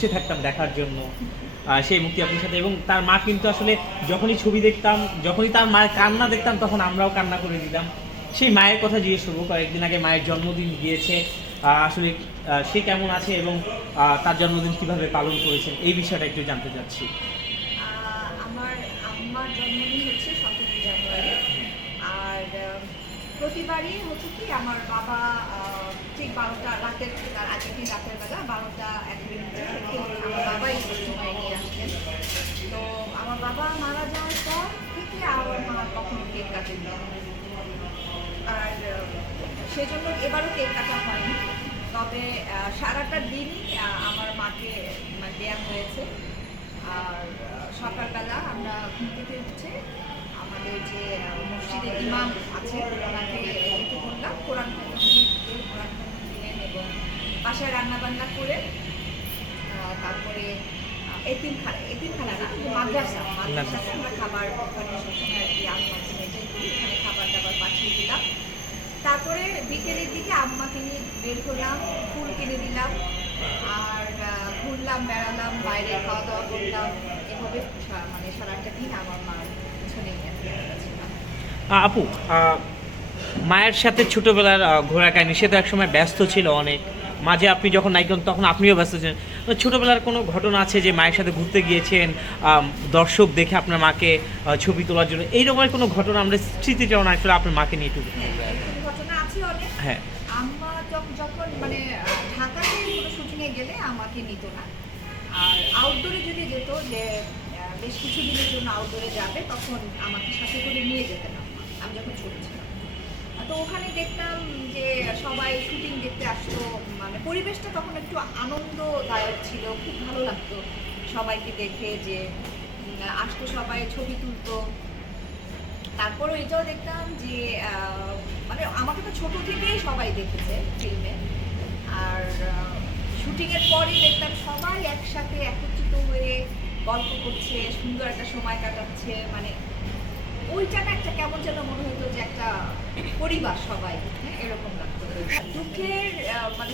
বসে থাকতাম দেখার জন্য সেই মুক্তি আপুর সাথে। এবং তার মা কিন্তু আসলে যখনই ছবি দেখতাম, যখনই তার মায়ের কান্না দেখতাম, তখন আমরাও কান্না করে দিতাম। সেই মায়ের কথা জিজ্ঞেস করবো। কয়েকদিন আগে মায়ের জন্মদিন গিয়েছে, আসলে সে কেমন আছে এবং তার জন্মদিন কিভাবে পালন করেছেন, এই বিষয়টা একটু জানতে চাচ্ছি। আমার আম্মার জন্মদিন হচ্ছে 17 জানুয়ারি। আর প্রতিবারই হচ্ছে কি আমার বাবা ঠিক 12টা রাতের, তার আগের দিন রাতের বেলা 12টা-1 থেকে আমার বাবাই সময় নিয়ে আসতেন। তো আমার বাবা মারা যাওয়ার পর থেকে আমার মা কখনো কেক কাটেন না। আর সেজন্য এবারও কেক কাটা হয়নি। তবে সারাটা দিনই আমার মাকে দেয়া হয়েছে। আর সকালবেলা আমরা ঘুম থেকে উঠে আমাদের যে মসজিদের ইমাম আছে ওনাকে ডেকে বললাম, কোরআন খতম দিলেন এবং বাসায় রান্নাবান্না করে তারপরে এতিমখানা না, মাদ্রাসাতে আমরা খাবার ওখানে সবসময় আর কি আমি মেনটেন করি, ওখানে খাবার দাবার পাঠিয়ে দিলাম। তারপরে বিকেলের দিকে আম্মাকে নিয়ে বের হলাম, ফুল কিনে দিলাম আর ঘুরলাম, বেড়ালাম, বাইরে খাওয়া দাওয়া করলাম। এভাবে সারাটা দিন আমার মার পিছনে ছিলাম। আপু, মায়ের সাথে ছোটবেলার ঘোরা কাহিনী, সে তো একসময় ব্যস্ত ছিল অনেক, মাঝে আপনি যখন নাইকন তখন আপনিও ব্যস্ত ছিলেন। ছোটবেলার কোনো ঘটনা আছে যে মায়ের সাথে ঘুরতে গিয়েছেন, দর্শক দেখে আপনার মাকে ছবি তোলার জন্য, এইরকমের কোনো ঘটনা আমরা স্মৃতিচারণ আসলে আপনার মাকে নিয়ে একটু ঘটনা আছে অনেক। হ্যাঁ, আম্মা যখন ঢাকাতে কোনো শুটিংয়ে গেলে আমাকে নিত না। আর আউটডোরে যদি যেত, যে বেশ কিছু দিনের জন্য আউটডোরে যাবে, তখন আমাকে সাথে করে নিয়ে যেতেন আম্মা, আমি যখন ছোট ছিলাম। তো ওখানে দেখতাম যে সবাই শুটিং দেখতে আসতো, পরিবেশটা তখন একটু আনন্দদায়ক ছিল, খুব ভালো লাগতো সবাইকে দেখে, যে আসতো সবাই ছবি তুলতো। তারপরও এটাও দেখতাম যে আমাকে তো ছোট থেকেই সবাই দেখেছে ফিল্মে। আর শুটিংয়ের পরই দেখতাম সবাই একসাথে একত্রিত হয়ে গল্প করছে, সুন্দর একটা সময় কাটাচ্ছে। ওইটা না একটা কেমন যেন মনে হতো যে একটা পরিবার সবাই, হ্যাঁ, এরকম লাগতো। দুঃখের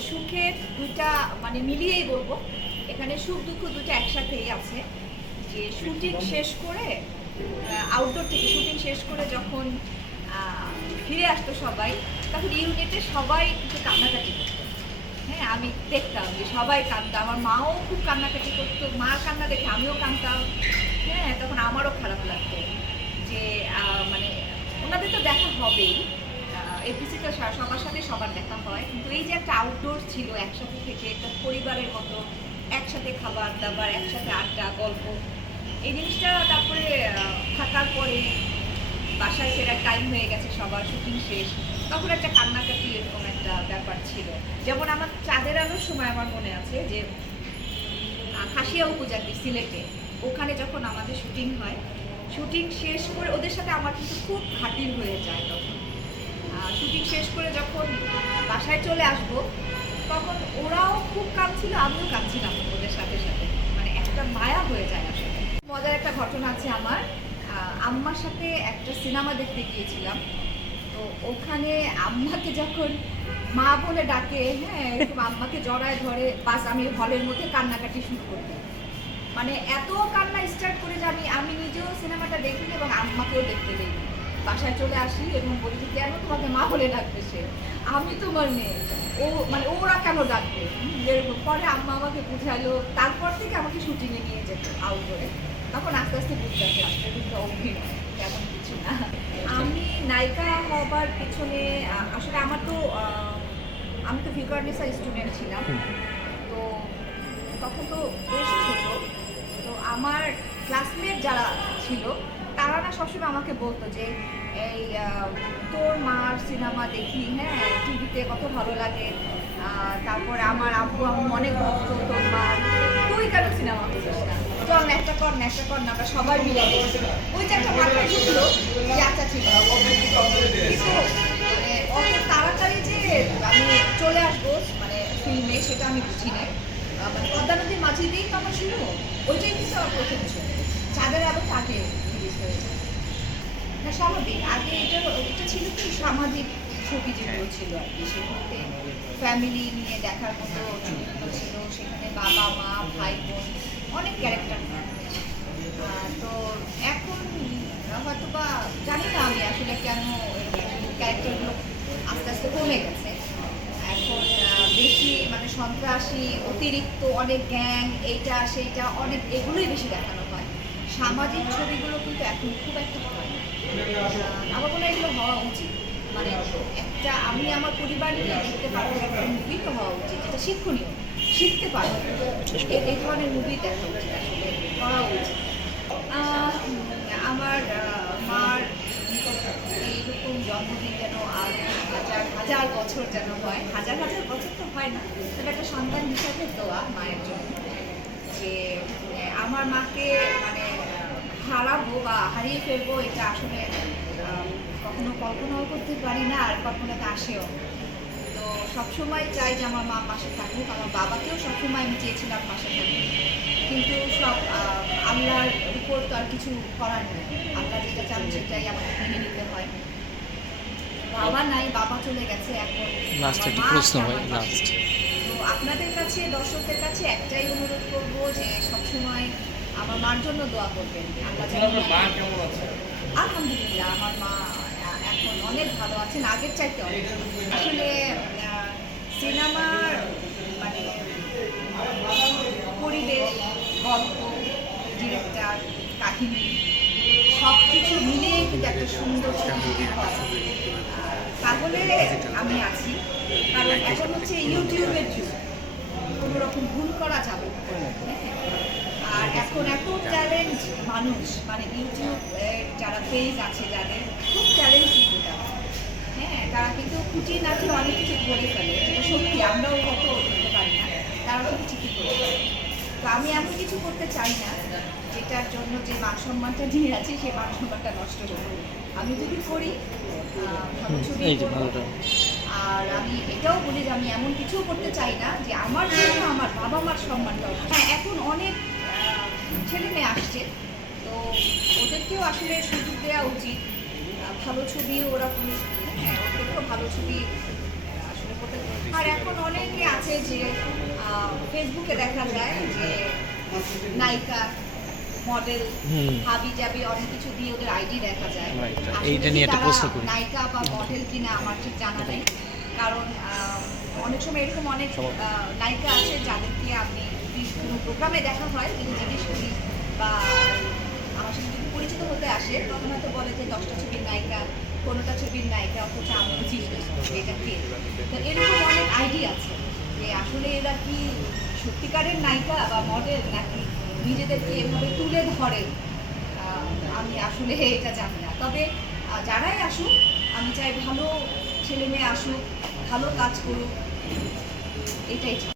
সুখের দুইটা মিলিয়েই বলবো, এখানে সুখ দুঃখ দুইটা একসাথেই আছে। যে শুটিং শেষ করে, আউটডোর থেকে শুটিং শেষ করে যখন ফিরে আসতো সবাই, তখন ইউনিটে সবাই একটু কান্নাকাটি করতো। হ্যাঁ, আমি দেখতাম যে সবাই কাঁদতো, আমার মাও খুব কান্নাকাটি করতো, মার কান্না দেখে আমিও কাঁদতাম। হ্যাঁ, তখন আমারও খারাপ লাগতো যে ওনাদের তো দেখা হবেই, এপিসিতে সবার সাথে সবার দেখা হয়, কিন্তু এই যে একটা আউটডোর ছিল একসাথে থেকে, একটা পরিবারের মতো একসাথে খাবার দাবার, একসাথে আড্ডা গল্প, এই জিনিসটা তারপরে থাকার পরে বাসায় ফেরার টাইম হয়ে গেছে, সবার শুটিং শেষ, তখন একটা কান্নাকাটি এরকম একটা ব্যাপার ছিল। যেমন আমার চাঁদের আলোর সময় আমার মনে আছে যে খাসিয়া উপজাতি সিলেটে, ওখানে যখন আমাদের শুটিং হয়, শুটিং শেষ করে ওদের সাথে আমার কিন্তু খুব খাতির হয়ে যায়। তখন শুটিং শেষ করে যখন বাসায় চলে আসব, তখন ওরাও খুব কাঁদছিল, আমিও কাঁদছিলাম ওদের সাথে সাথে, একটা মায়া হয়ে যায় আসলে। মজার একটা ঘটনা আছে আমার, আম্মার সাথে একটা সিনেমা দেখতে গিয়েছিলাম। তো ওখানে আম্মাকে যখন মা বলে ডাকে, হ্যাঁ, এরকম আম্মাকে জড়ায় ধরে, বাস আমি হলের মধ্যে কান্নাকাটি শুরু করি। এত কান্না স্টার্ট করে যে আমি নিজেও সিনেমাটা দেখিনি এবং আম্মাকেও দেখতে দেই। বাসায় চলে আসি এবং বলি যে কেন তোমাকে মা বলে ডাকবে সে, আমি তোমার মেয়ে, ওরা কেন ডাকবে, এরকম। পরে আম্মা আমাকে বুঝাইলো, তারপর থেকে আমাকে শুটিংয়ে নিয়ে যেত আউটডোরে। তখন আস্তে আস্তে বুঝতে পারছি আসলে কিন্তু অভিনয়, তেমন কিছু না। আমি নায়িকা হবার পেছনে আসলে আমি তো ভিকারুন্নিসা স্টুডেন্ট ছিলাম। তো তখন তো বেশ ছোট। তো আমার ক্লাসমেট যারা ছিল, তারা না সবসময় আমাকে বলতো যে এই তোর মার সিনেমা দেখি, হ্যাঁ, টিভিতে কত ভালো লাগে। তারপরে আমার আব্বু অনেক ভক্ত তোর মার, তুই কেন সিনেমা করিস না, চল না একটা কর না আমরা সবাই মিলে দেখি। ওই যে একটা মাথায় ঢুকলো যে আচ্ছা ঠিক আছে, কিন্তু অত তাড়াতাড়ি যে আমি চলে আসবো ফিল্মে, সেটা আমি বুঝি নাই। পদ্মা নদীর মাঝে দিয়েই তো আমার শুরু, ওইটাই কিন্তু আমার প্রথম ছবি। চাঁদের আলোটা আগে রিলিজ হয়েছে। না, স্বাভাবিক, আগে এটা ছিল কি সামাজিক ছবি যেগুলো ছিল আর কি, সেগুলোতে ফ্যামিলি নিয়ে দেখার মতো ছবিগুলো ছিল। সেখানে বাবা মা ভাই বোন অনেক ক্যারেক্টার। তো এখন হয়তো বা জানি না আমি আসলে কেন ক্যারেক্টারগুলো আস্তে আস্তে কমে গেছে। এখন বেশি মানে সন্ত্রাসী, অতিরিক্ত অনেক গ্যাং, এইটা সেইটা অনেক এগুলোই বেশি দেখানো হয়। সামাজিক ছবিগুলো কিন্তু এখন খুব একটা হয় না। আমার মনে হয় এগুলো হওয়া উচিত। মানে একটা আমি আমার পরিবার নিয়ে দেখতে পারবো একটা মুভি তো হওয়া উচিত, যেটা শিক্ষণীয়, শিখতে পারবো। এই ধরনের মুভি দেখা উচিত, আসলে করা উচিত। আমার মার এইরকম জন্মদিন যেন আর হাজার হাজার বছর যেন হয়। হাজার হাজার বছর তো হয় না, তবে একটা সন্তান হিসাবে দোয়া মায়ের জন্য যে আমার মাকে মানে হারাবো বা হারিয়ে ফেলবো, এটা আসলে কখনো কল্পনাও করতে পারি না, আর কখনো তা আসেও। তো সবসময় চাই যে আমার মা পাশে থাকুক। আমার বাবাকেও সবসময় আমি চেয়েছিলাম পাশে থাকুক, কিন্তু সব আল্লাহর উপর তো আর কিছু করার নেই। আল্লাহ যেটা চান সেটাই আমাকে মেনে নিতে হয়। বাবা নাই, বাবা চলে গেছে, এখন লাস্ট আমার একটা মা প্রশ্ন আছে ভাই, আমার পাশে। লাস্ট। তো আপনাদের কাছে, দর্শকদের কাছে একটাই অনুরোধ করব যে সবসময় আমার মার জন্য দোয়া করবেন। আল্লাহ যেন আলহামদুলিল্লাহ আমার মা এখন অনেক ভালো আছেন, আগের চাইতে অনেক। আসলে সিনেমার মানে পরিবেশ, গল্প, ডিরেক্টর, কাহিনী সব কিছু মিলিয়ে কিন্তু একটা সুন্দর ছবি তৈরি হয়। তাহলে আমি আছি, কারণ এখন হচ্ছে ইউটিউবের যুগ, কোনো রকম ভুল করা যাবে না। আর এখন এত ট্যালেন্ট মানুষ, মানে ইউটিউব যারা পেজ আছে যাদের, খুব ট্যালেন্ট কিন্তু তারা। হ্যাঁ, তারা কিন্তু খুঁটিনাটি অনেক কিছু করে ফেলে, যেটা সত্যি আমরাও কত করতে পারি না, তারা কিন্তু ঠিকই করে ফেলে। তো আমি এমন কিছু করতে চাই না যেটার জন্য যে মান সম্মানটা নিয়ে আছি সেই মান সম্মানটা নষ্ট হবে। আমি যদি করি ভালো ছবি করবো। আর আমি এটাও বলি যে আমি এমন কিছু করতে চাই না যে আমার জন্য আমার বাবা মার সম্মানটাও। হ্যাঁ, এখন অনেক ছেলে মেয়ে আসছে, তো ওদেরকেও আসলে সুযোগ দেওয়া উচিত। ভালো ছবি ওরা করুক, হ্যাঁ ওদেরকেও ভালো ছবি আসলে করতে। আর এখন অনেকে আছে যে ফেসবুকে দেখা যায় যে নায়িকা, মডেল, হাবি জাবি অনেক কিছু দিয়ে ওদের আইডি দেখা যায়। এইটা নিয়ে একটা প্রশ্ন করি। নায়িকা বা মডেল কিনা আমার ঠিক জানা নেই, কারণ অনেক সময় এরকম অনেক নায়িকা আছে যাদেরকে আমি কোনো প্রোগ্রামে দেখা হয়, যদি জিজ্ঞেস করি বা আমার সাথে যদি পরিচিত হতে আসে, তখন হয়তো বলে যে 10টা ছবির নায়িকা, 15টা ছবির নায়িকা, অথচ আমি জিজ্ঞেস করি এটা কে। তো এরকম অনেক আইডি আছে যে আসলে এরা কি সত্যিকারের নায়িকা বা মডেল, নাকি নিজেদেরকে এভাবে তুলে ধরে, আমি আসলে এটা জানি না। তবে যারাই আসুক, আমি চাই ভালো ছেলে মেয়ে আসুক, ভালো কাজ করুক, এটাই চাই।